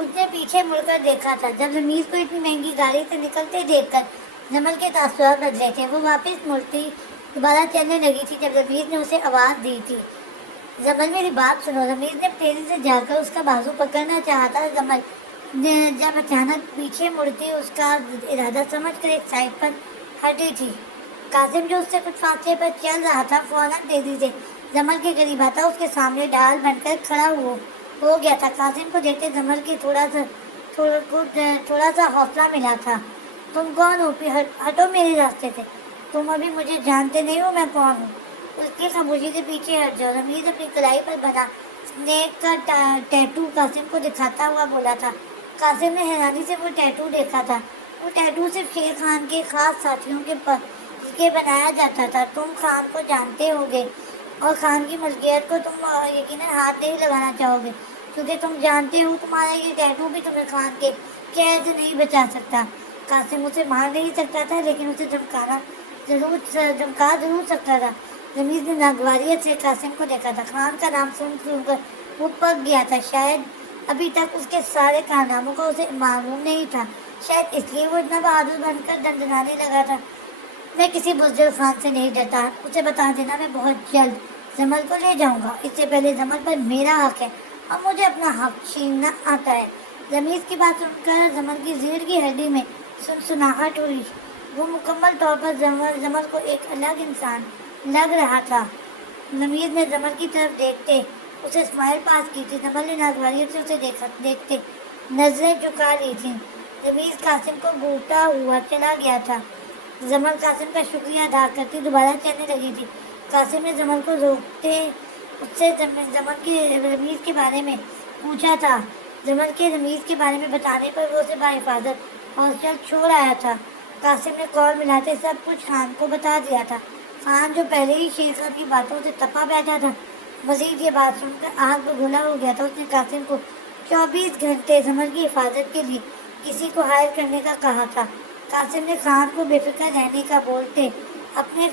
اس نے پیچھے مڑ کر دیکھا تھا جب رمیز کو اتنی مہنگی گاڑی سے نکلتے دیکھ کر جمل کے تاثرات بدلے تھے۔ وہ واپس مڑتی دوبارہ چلنے لگی تھی جب رمیز نے اسے آواز دی تھی، جمل میری بات سنو۔ رمیز نے تیزی سے جا کر اس کا بازو پکڑنا چاہا تھا۔ جمل جب اچانک پیچھے مڑتی اس کا ارادہ سمجھ کر ایک سائڈ پر ہٹی تھی۔ قاسم جو اس سے کچھ فاصلے پر چل رہا تھا فوراً تیزی سے جمل کے قریب آتا اس کے سامنے ڈال بن کر کھڑا ہو گیا تھا۔ قاسم کو دیکھتے جمل کی تھوڑا سا حوصلہ ملا تھا۔ تم کون ہو؟ ہٹو میرے راستے سے، تم ابھی مجھے جانتے نہیں ہو میں کون ہوں۔ اس کی خاموشی سے پیچھے ہٹ جاؤ۔ رمیز اپنی کلائی پر بنا اسنیک کا ٹیٹو قاسم کو دکھاتا ہوا بولا تھا۔ قاسم نے حیرانی سے وہ ٹیٹو دیکھا تھا۔ وہ ٹیٹو صرف شیر خان کے خاص ساتھیوں کے بنایا جاتا تھا۔ تم خان کو جانتے ہوگے اور خان کی ملکیت کو تم یقیناً ہاتھ نہیں لگانا چاہو گے کیونکہ تم جانتے ہو تمہارا یہ ٹیٹو بھی تمہیں خان کے قید سے نہیں بچا سکتا۔ قاسم اسے مار نہیں سکتا تھا لیکن اسے دھمکا ضرور سکتا تھا۔ رمیز نے ناگواریت سے قاسم کو دیکھا تھا۔ خان کا نام سن کر وہ پک گیا تھا۔ شاید ابھی تک اس کے سارے کارناموں کا اسے معلوم نہیں تھا، شاید اس لیے وہ اتنا بہادر بن کر دندنانے لگا تھا۔ میں کسی بزدل خان سے نہیں ڈرتا، اسے بتا دینا میں بہت جلد جمل کو لے جاؤں گا۔ اس سے پہلے جمل پر میرا حق ہے اور مجھے اپنا حق چھیننا آتا ہے۔ رمیز کی بات سن کر جمل کی ریڑھ کی ہڈی میں سنسناہٹ ہوئی۔ وہ مکمل طور پر جمل کو ایک الگ انسان لگ رہا تھا۔ رمیز نے جمل کی طرف دیکھتے اسے اسمائل پاس کی تھی۔ جمل نے ناگواریت سے اسے دیکھتے نظریں جھکا لی تھیں۔ رمیز قاسم کو گھورتا ہوا چلا گیا تھا۔ جمل قاسم کا شکریہ ادا کرتی دوبارہ چلنے لگی تھی۔ قاسم نے جمل کو روکتے اس سے جمل کے رمیز کے بارے میں پوچھا تھا۔ جمل کے رمیز کے بارے میں بتانے پر وہ اسے بحفاظت ہاسٹل چھوڑ آیا تھا۔ قاسم نے قول ملاتے سب کچھ خان کو بتا دیا تھا۔ خان جو پہلے ہی شیر خان کی باتوں سے تپا بیٹھا تھا، مزید یہ بات سن کر آگ بگولا ہو گیا تھا۔ اس نے قاسم کو 24 گھنٹے جمل کی حفاظت کے لیے کسی کو ہائر کرنے کا کہا تھا۔ قاسم نے خان کو بے فکر رہنے کا بولتے اپنے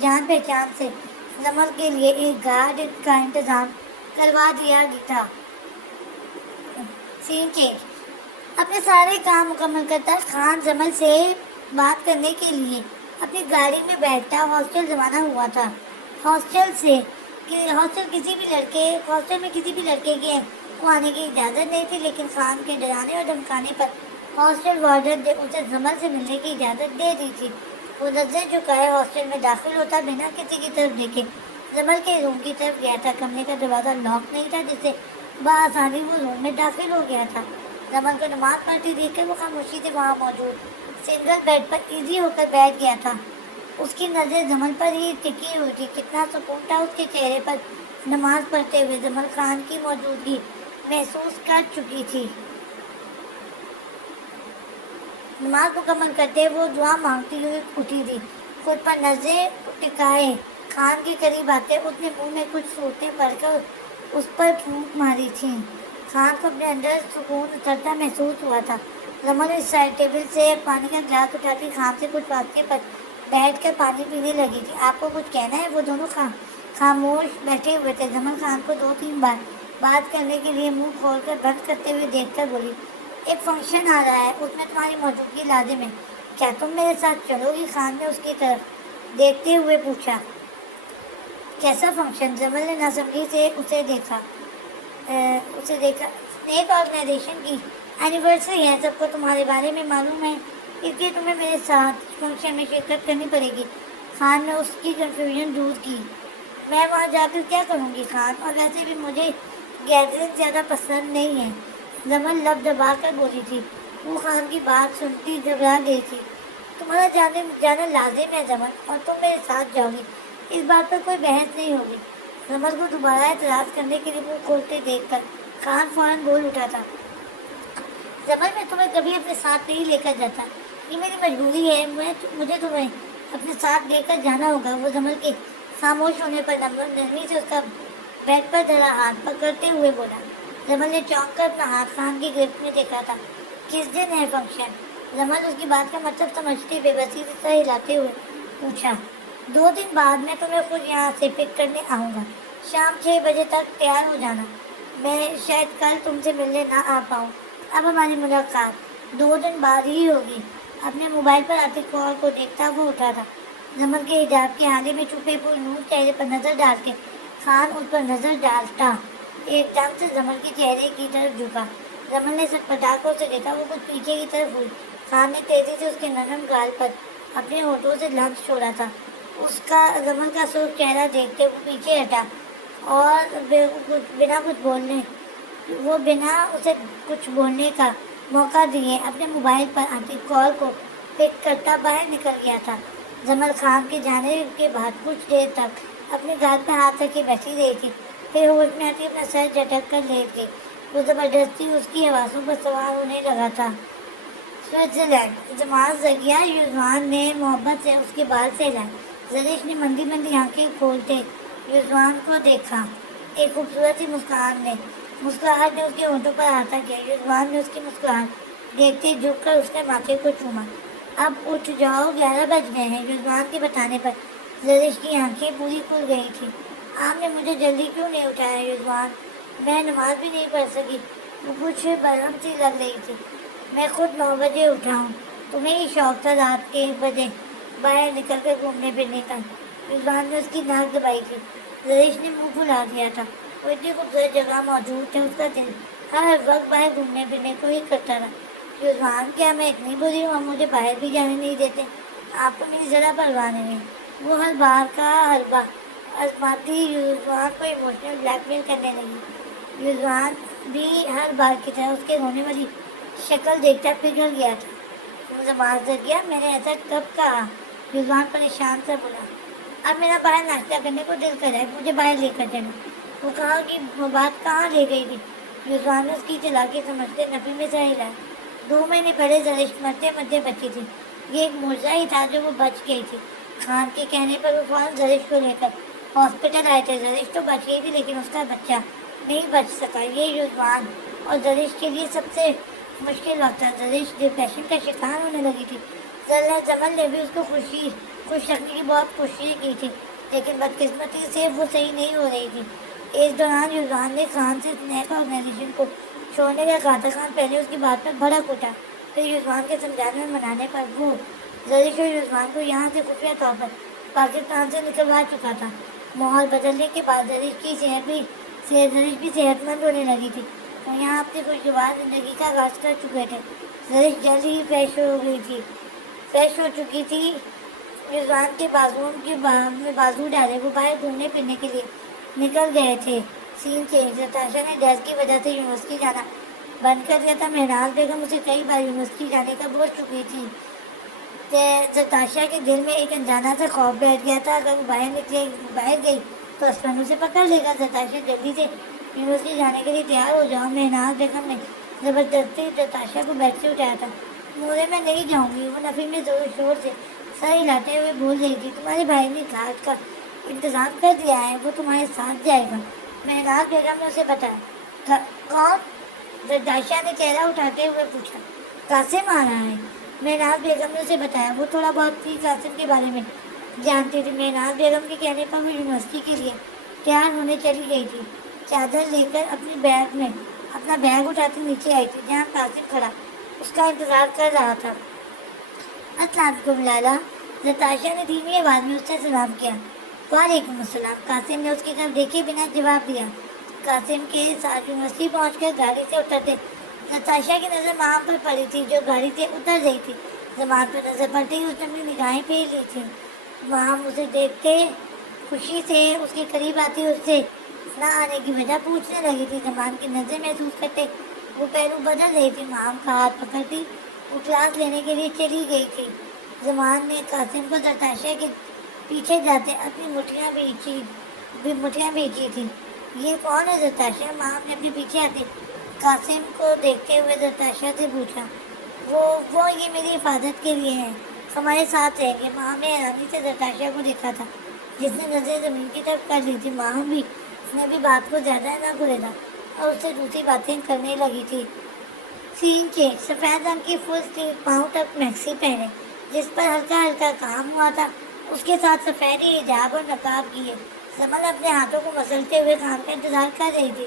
جان پہچان سے جمل کے لیے ایک گارڈ کا انتظام کروا دیا تھا۔ سین چینج۔ اپنے سارے کام مکمل کرتا خان جمل سے بات کرنے کے لیے اپنی گاڑی میں بیٹھتا ہاسٹل روانہ ہوا تھا۔ ہاسٹل میں کسی بھی لڑکے کے کو آنے کی اجازت نہیں تھی، لیکن خان کے ڈرانے اور دھمکانے پر ہاسٹل وارڈن نے اسے جمل سے ملنے کی اجازت دے دی تھی۔ وہ نظریں جھکائے ہاسٹل میں داخل ہوتا بنا کسی کی طرف دیکھے جمل کے روم کی طرف گیا تھا۔ کمرے کا دروازہ لاک نہیں تھا جس سے بآسانی وہ روم میں داخل ہو گیا تھا۔ جمل کو نماز پڑھتی دیکھ کر وہ خاموشی سے وہاں موجود سنگل بیڈ پر ایزی ہو کر بیٹھ گیا تھا۔ اس کی نظر جمل پر ہی ٹکی ہوئی تھی۔ کتنا سکون تھا اس کے چہرے پر۔ نماز پڑھتے ہوئے جمل خان کی موجودگی محسوس کر چکی تھی۔ نماز مکمل کرتے وہ دعا مانگتی ہوئی اٹھی تھی، خود پر نظریں ٹکائے خان کے قریب آتے اس نے منہ میں کچھ صورتیں پڑھ کر اس پر پھونک ماری تھیں۔ خان کو اپنے اندر سکون اترتا محسوس ہوا تھا۔ جمل اس سائڈ ٹیبل سے پانی کا گلاس اٹھاتی خان سے کچھ فاصلے پر بیٹھ کر پانی پینے لگی تھی۔ آپ کو کچھ کہنا ہے؟ وہ دونوں خاموش بیٹھے ہوئے تھے۔ جمل خان کو 2-3 بار بات کرنے کے لیے منہ کھول کر بند کرتے ہوئے دیکھ کر بولی، ایک فنکشن آ رہا ہے، اس میں تمہاری موجودگی لازم ہے، کیا تم میرے ساتھ چلو گی؟ خان نے اس کی طرف دیکھتے ہوئے پوچھا۔ کیسا فنکشن؟ جمل نے ناسمجھی سے اسے دیکھا۔ اسنیک آرگنائزیشن کی اینیورسری ہے، سب کو تمہارے بارے میں معلوم ہے، اس لیے تمہیں میرے ساتھ فنکشن میں شرکت کرنی پڑے گی۔ خان نے اس کی کنفیوژن دور کی۔ میں وہاں جا کر کیا کروں گی خان؟ اور ویسے بھی مجھے گیدرنگ زیادہ پسند نہیں ہے، جمل لب دبا کر بولی تھی۔ وہ خان کی بات سنتی گھبرا گئی تھی۔ تمہارا جانا لازم ہے جمل، اور تم میرے ساتھ جاؤ گی، اس بات پر کوئی بحث نہیں ہوگی۔ جمل کو دوبارہ اعتراض کرنے کے لیے منہ کھولتے دیکھ کر خان فوراً بول اٹھا تھا، جمل میں تمہیں کبھی اپنے ساتھ نہیں لے کر جاتا، یہ میری مجبوری ہے، مجھے تمہیں اپنے ساتھ لے کر جانا ہوگا۔ وہ جمل کے خاموش ہونے پر نرمی سے اس کا بیڈ پر دھرا ہاتھ پکڑتے ہوئے بولا۔ جمل نے چونک کر اپنا ہاتھ خان کی گرفت میں دیکھا تھا۔ کس دن ہے فنکشن؟ جمل اس کی بات کا مطلب سمجھتے بے بسی سے سر ہلاتے ہوئے پوچھا۔ 2 دن بعد میں تمہیں خود یہاں سے پک کرنے آؤں گا، شام 6 بجے تک تیار ہو جانا۔ میں شاید کل تم سے ملنے نہ آ پاؤں. اب ہماری ملاقات 2 دن بعد ہی ہوگی. اپنے موبائل پر آتی کال کو دیکھتا وہ اٹھا تھا. زمن کے حجاب کے آنے میں چھپے پر نور چہرے پر نظر ڈال کے خان اس پر نظر ڈالتا. ایک دم سے زمن کے چہرے کی طرف جھکا. زمن نے سب پٹاخوں سے دیکھا. وہ کچھ پیچھے کی طرف ہوئی. خان نے تیزی سے اس کے نرم گال پر اپنے ہونٹوں سے لمس چھوڑا تھا. اس کا زمن کا سرخ چہرہ دیکھتے وہ پیچھے ہٹا اور بنا اسے کچھ بولنے کا موقع دیے اپنے موبائل پر آتی کال کو پک کرتا باہر نکل گیا تھا. زمن خان کے جانے کے بعد کچھ دیر تک اپنے گال پہ ہاتھ رکھے بیٹھی رہی تھی. پھر ہوش میں آتی اپنا سر جھٹک کر لیٹ گئی. وہ زبردستی اس کی حواسوں پر سوار ہونے لگا تھا. سوئٹزرلینڈ. زمان زگیا یوزوان نے محبت سے اس کے بال سے ہلائے. زرش نے مندی مندی آنکھیں کھولتے یوزوان کو دیکھا. ایک خوبصورت سی مسکراہٹ نے اس کے ہونٹوں پر احاطہ کیا. یوزوان نے اس کی مسکراہٹ دیکھتے جھک کر اس کے ماتھے کو چوما. اب اٹھ جاؤ 11 بج گئے ہیں. یوزوان کے بتانے پر زرش کی آنکھیں پوری کھل گئی تھیں. آپ نے مجھے جلدی کیوں نہیں اٹھایا یوزوان؟ میں نماز بھی نہیں پڑھ سکی. وہ کچھ برہم سی لگ رہی تھی. میں خود 9 بجے اٹھا ہوں. تمہیں ہی شوق تھا رات کے بجے باہر نکل کر گھومنے پھرنے کا. یوزوان نے اس کی ناک دبائی تھی. زرش نے منہ پھلا دیا تھا. وہ اتنی خوبصورت جگہ موجود تھے. اس کا دل ہر وقت باہر گھومنے پھرنے کو ہی کرتا تھا. یوزوان کیا میں اتنی بری ہوں؟ مجھے باہر بھی جانے نہیں دیتے. آپ کو میری ذرا پرواہ نہیں. وہ ہر بار کا حلبہ آزماتی یوزوان کو ایموشنل بلیک میل کرنے لگی. یوزوان بھی ہر بار کی طرح اس کے رونے والی شکل دیکھتا پگھل گیا تھا. زمان زگیا میں نے ایسا کب کہا؟ یوزوان پریشان سے بولا. اب میرا باہر ناشتہ کرنے کو دل کر ہے. مجھے باہر لے کر چلو. وہ کہا کہ وہ بات کہاں لے گئی تھی؟ یوزوان نے اس کی چلاکی سمجھتے نفی میں سے ہلایا. 2 مہینے پہلے زرش مرتے مرتے بچی تھی. یہ ایک معجزہ ہی تھا جو وہ بچ گئی تھی. خان کے کہنے پر وہ فوراً زرش کو لے کر ہاسپٹل آئے تھے. زرش تو بچ گئی تھی لیکن اس کا بچہ نہیں بچ سکا. یہ یوزوان اور زرش کے لیے سب سے مشکل وقت تھا. زرش ڈپریشن کا شکار ہونے لگی تھی. زمن نے بھی اس کو خوش رکھنے کی بہت کوششیں کی تھی لیکن بدقسمتی سے وہ صحیح نہیں ہو رہی تھی. اس دوران یوزوان نے خان سے نیک آرگنائزیشن کو چھوڑنے کا کہا تھا. خان پہلے اس کی بات پر بھڑک اٹھا. پھر یوزوان کے سمجھانے اور منانے پر وہ زرش اور یوزوان کو یہاں سے خفیہ طور پر پاکستان سے نکلوا چکا تھا. ماحول بدلنے کے بعد زرش بھی صحت مند ہونے لگی تھی. وہ یہاں اپنی خوشگوار زندگی کا آغاز کر چکے تھے. زرش جلد ہی فریش ہو چکی تھی. یوزوان کے بازو ڈالے وہ باہر گھومنے پھرنے کے لیے نکل گئے تھے. سین چینج. نتاشا نے ڈیس کی وجہ سے یونیورسٹی جانا بند کر دیا تھا. مہناز بیگم اسے کئی بار یونیورسٹی جانے کا بول چکی تھی. نتاشا کے دل میں ایک انجانا سا خوف بیٹھ گیا تھا. اگر وہ باہر گئی تو اسپن اسے پکڑ لے گا. نتاشا جلدی سے یونیورسٹی جانے کے لیے تیار ہو جاؤ. مہناز بیگم نے زبردستی نتاشا کو بیڈ سے اٹھایا تھا. مورے میں نہیں جاؤں گی. وہ نفی میں زور شور سے سر ہلاتے ہوئے بول رہی تھی. تمہارے بھائی نے گھاٹ کا انتظام کر دیا ہے. وہ تمہارے ساتھ جائے گا. مہناز بیگم نے اسے بتایا. کون؟ نتاشا نے چہرہ اٹھاتے ہوئے پوچھا. قاسم آ رہا ہے. مہناز بیگم نے اسے بتایا. وہ تھوڑا بہت ہی قاسم کے بارے میں جانتی تھی. مہناز بیگم کے کہنے پر وہ یونیورسٹی کے لیے تیار ہونے چلی گئی تھی. چادر لے کر اپنا بیگ اٹھاتے نیچے آئی تھی جہاں قاسم کھڑا اس کا انتظار کر رہا تھا. السلام علیکم لالا. نتاشا نے دھیمی آواز میں اس سے سلام کیا. وعلیکم السلام. قاسم نے اس کی طرف دیکھے بنا جواب دیا. قاسم کے ساتھ یونیورسٹی پہنچ کر گاڑی سے اترتے نتاشا کی نظر ماں پر پڑی تھی جو گاڑی سے اتر رہی تھی. زمان پر نظر پڑتے ہی اس نے اپنی نگاہیں پھیر لی تھی. وہاں اسے دیکھتے خوشی سے اس کے قریب آتی اس سے نہ آنے کی وجہ پوچھنے لگی تھی. زمان کی نظریں محسوس کرتے وہ پہلو بدل رہی تھی. ماں کا ہاتھ پکڑتی وہ کلاس لینے کے لیے چلی گئی تھی. زمان نے قاسم کو نتاشا کے پیچھے جاتے اپنی مٹھیاں بھیجی تھی. یہ کون ہے نتاشا؟ ماں نے اپنے پیچھے آتے قاسم کو دیکھتے ہوئے نتاشا سے پوچھا. وہ یہ میری حفاظت کے لیے ہیں. ہمارے ساتھ رہیں گے. ماں نے حیرانی سے نتاشا کو دیکھا تھا جس نے نظریں زمین کی طرف کر لی تھی. ماں بھی اس نے بھی بات کو زیادہ نہ گھریدا اور اس سے دوسری باتیں کرنے لگی تھی. سین چینج. سفید رنگ کی فل سلیو پاؤں تک میکسی پہنے جس پر ہلکا ہلکا کام ہوا تھا. اس کے ساتھ سفید حجاب اور نقاب کیے. زمن اپنے ہاتھوں کو مسلتے ہوئے کام کا انتظار کر رہی تھی.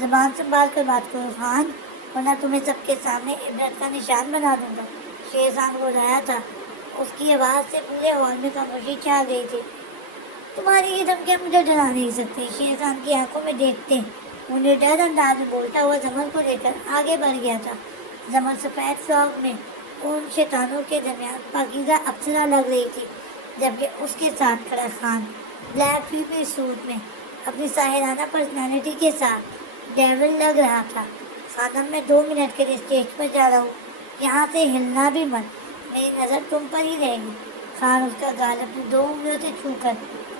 زبان سنبھال کر بات کرو خان، ورنہ تمہیں سب کے سامنے عبرت کا نشان بنا دوں گا۔ شیر خان کو لایا تھا، اس کی آواز سے پورے ہال میں خاموشی چھا گئی تھی۔ تمہاری یہ دھمکیاں مجھے ڈرا نہیں سکتی، شیر خان کی آنکھوں میں دیکھتے انہیں ڈر انداز میں بولتا ہوا زمر کو لے کر آگے بڑھ گیا تھا۔ زمر سفید فراق میں ان شیطانوں کے درمیان پاکیزہ اپسرا لگ رہی تھی، جبکہ اس کے ساتھ کھڑا خان بلیک پیپل سوٹ میں اپنی ساحرانہ پرسنالٹی کے ساتھ ڈیول لگ رہا تھا۔ خانم، میں 2 منٹ کے لیے اسٹیج پر جا رہا ہوں، یہاں سے ہلنا بھی مت، میری نظر تم پر ہی رہے گی۔ خان اس کا گال اپنی 2 انگلیوں سے چھو کر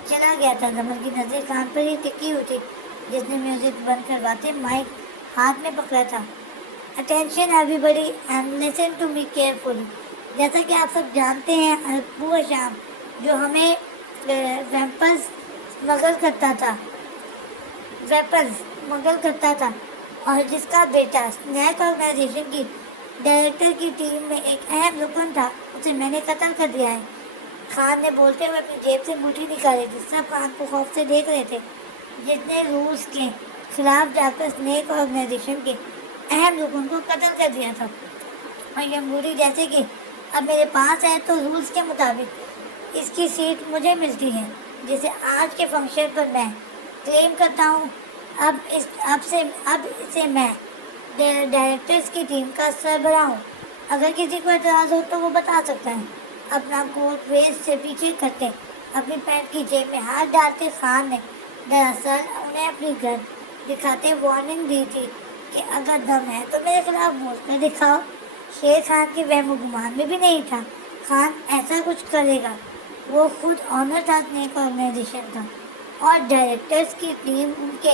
چلا گیا تھا۔ زمر کی نظریں خان پر ہی ٹکی ہوئی تھی، جس نے میوزک بند کرواتے مائک ہاتھ میں پکڑا تھا۔ Attention everybody and listen to me carefully. جیسا کہ آپ سب جانتے ہیں، ابو شام جو ہمیں ویپنز مغل کرتا تھا اور جس کا بیٹا اسنیک آرگنائزیشن کی ڈائریکٹر کی ٹیم میں ایک اہم رکن تھا، اسے میں نے قتل کر دیا ہے۔ خان نے بولتے ہوئے اپنی جیب سے انگوٹھی نکالی تھی۔ سب خان کو خوف سے دیکھ رہے تھے، جس نے روس کے خلاف جا کر اسنیک آرگنائزیشن کے اہم رکن کو قتل کر دیا تھا۔ اور یہ انگوٹھی جیسے کہ اب میرے پاس ہے، تو رولز کے مطابق اس کی سیٹ مجھے ملتی ہے، جسے آج کے فنکشن پر میں کلیم کرتا ہوں۔ اب سے میں ڈائریکٹرز کی ٹیم کا سربراہ ہوں۔ اگر کسی کو اعتراض ہو تو وہ بتا سکتا ہے۔ اپنا کوٹ ویسٹ سے پیچھے کرتے اپنی پینٹ کی جیب میں ہاتھ ڈالتے خان نے دراصل انہیں اپنی گن دکھاتے وارننگ دی تھی کہ اگر دم ہے تو میرے خلاف بول کر دکھاؤ۔ شیر خان کے وہم و گمان میں بھی نہیں تھا خان ایسا کچھ کرے گا۔ وہ خود آنر تھا اسنیک آرگنائزیشن کا، اور ڈائریکٹرز کی ٹیم ان کے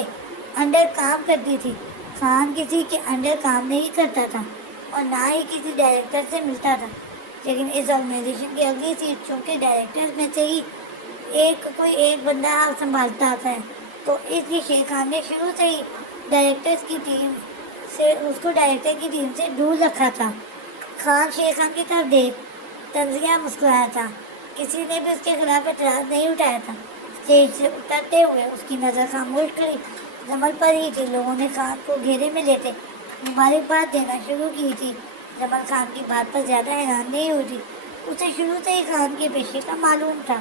انڈر کام کرتی تھی۔ خان کسی کے انڈر کام نہیں کرتا تھا اور نہ ہی کسی ڈائریکٹر سے ملتا تھا، لیکن اس آرگنائزیشن کی اگلی سیٹ چونکہ ڈائریکٹرز میں سے ہی کوئی ایک بندہ سنبھالتا ہے، تو اس لیے شیر خان نے شروع سے ہی ڈائریکٹر کی ٹیم سے دور رکھا تھا۔ خان شیر خان کی طرف دیکھ تنزیہ مسکرایا تھا۔ کسی نے بھی اس کے خلاف اعتراض نہیں اٹھایا تھا۔ اسٹیج سے اترتے ہوئے اس کی نظر خاموش کھڑی زمر پر ہی تھی۔ لوگوں نے خان کو گھیرے میں لیتے مبارکباد دینا شروع کی تھی۔ زمر خان کی بات پر زیادہ حیران نہیں ہوتی، اسے شروع سے ہی خان کے پیشے کا معلوم تھا۔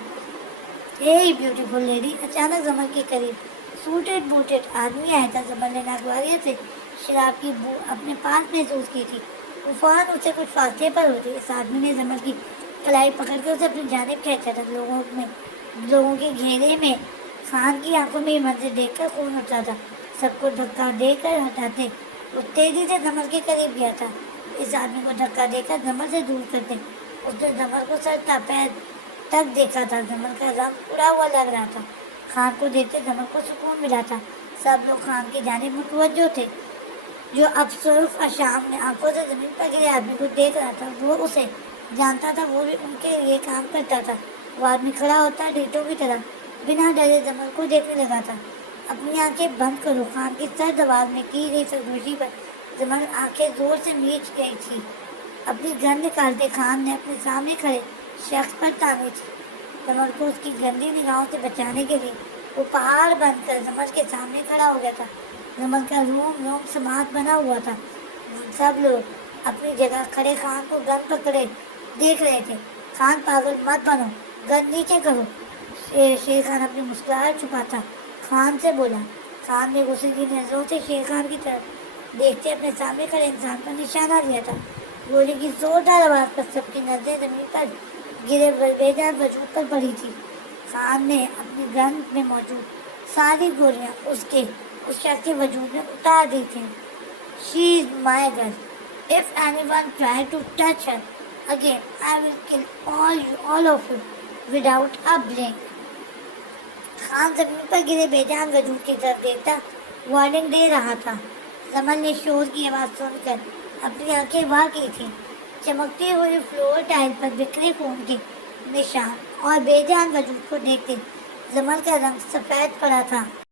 "Hey beautiful lady!" اچانک زمر کے قریب سوٹڈ بوٹڈ آدمی آیا تھا۔ زمر نے ناگواری سے شراب کی بو اپنے پاس محسوس کی تھی۔ وہ فوراً اسے کچھ فاصلے پر ہوتی۔ اس آدمی نے زمر کی کلائی پکڑ کر اسے اپنی جانب کھینچا تھا۔ لوگوں کے گھیرے میں خان کی آنکھوں میں یہ منظر دیکھ کر خون اٹھا تھا۔ سب کو دھکا دے کر ہٹاتے وہ تیزی سے زمر کے قریب گیا تھا۔ اس آدمی کو دھکا دے کر زمر سے دور کرتے اس نے زمر کو سر تا پیر تک دیکھا تھا۔ زمر کا رنگ اڑا ہوا لگ رہا تھا۔ خان کو دیکھتے زمر کو سکون ملا تھا۔ سب لوگ خان کی جانب متوجہ تھے، جو اب سرخ اشام نے آنکھوں سے زمین پر گرے آدمی کو دیکھ رہا تھا۔ وہ اسے جانتا تھا، وہ بھی ان کے لیے کام کرتا تھا۔ وہ آدمی کھڑا ہوتا ڈیٹوں کی طرح بنا ڈرے زمر کو دیکھنے لگا تھا۔ "اپنی آنکھیں بند کرو!" خان کی سرد آواز میں کی گئی سرگوشی پر زمر آنکھیں زور سے میچ گئی تھی۔ اپنی گن نکالتے خان نے اپنے سامنے کھڑے شخص پر تانی تھی۔ زمر کو اس کی گندی نگاہوں سے بچانے کے لیے وہ پہاڑ بن کر زمر کے سامنے کھڑا ہو گیا تھا۔ زمر کا روم سماعت بنا ہوا تھا۔ سب لوگ اپنی جگہ کھڑے خان کو گن پکڑے دیکھ رہے تھے۔ "خان پاگل مت بنو، گن نیچے کرو!" شیر خان اپنی مسکراہٹ چھپاتا خان سے بولا۔ خان نے غصے کی نظروں سے شیر خان کی طرف دیکھتے اپنے سامنے کھڑے انسان پر نشانہ دیا تھا۔ گولی کی زوردار آواز پر سب کی نظریں زمین پر گرے بے جان وجود پر پڑی تھی۔ خان نے اپنی گن میں موجود ساری گولیاں اس شخص کے وجود میں اتار دی تھیں۔ "She is my girl. If anyone tries to touch her again, I will kill all of you without a blink." Khan زمین پر گرے بے جان وجود کی طرف دیکھتا وارننگ دے رہا تھا۔ زمر نے شور کی آواز سن کر اپنی آنکھیں واہ کی تھیں۔ چمکتی ہوئی فلور ٹائل پر بکھرے خون کے نشان اور بے جان وجود کو دیکھتے زمر کا رنگ سفید پڑا تھا۔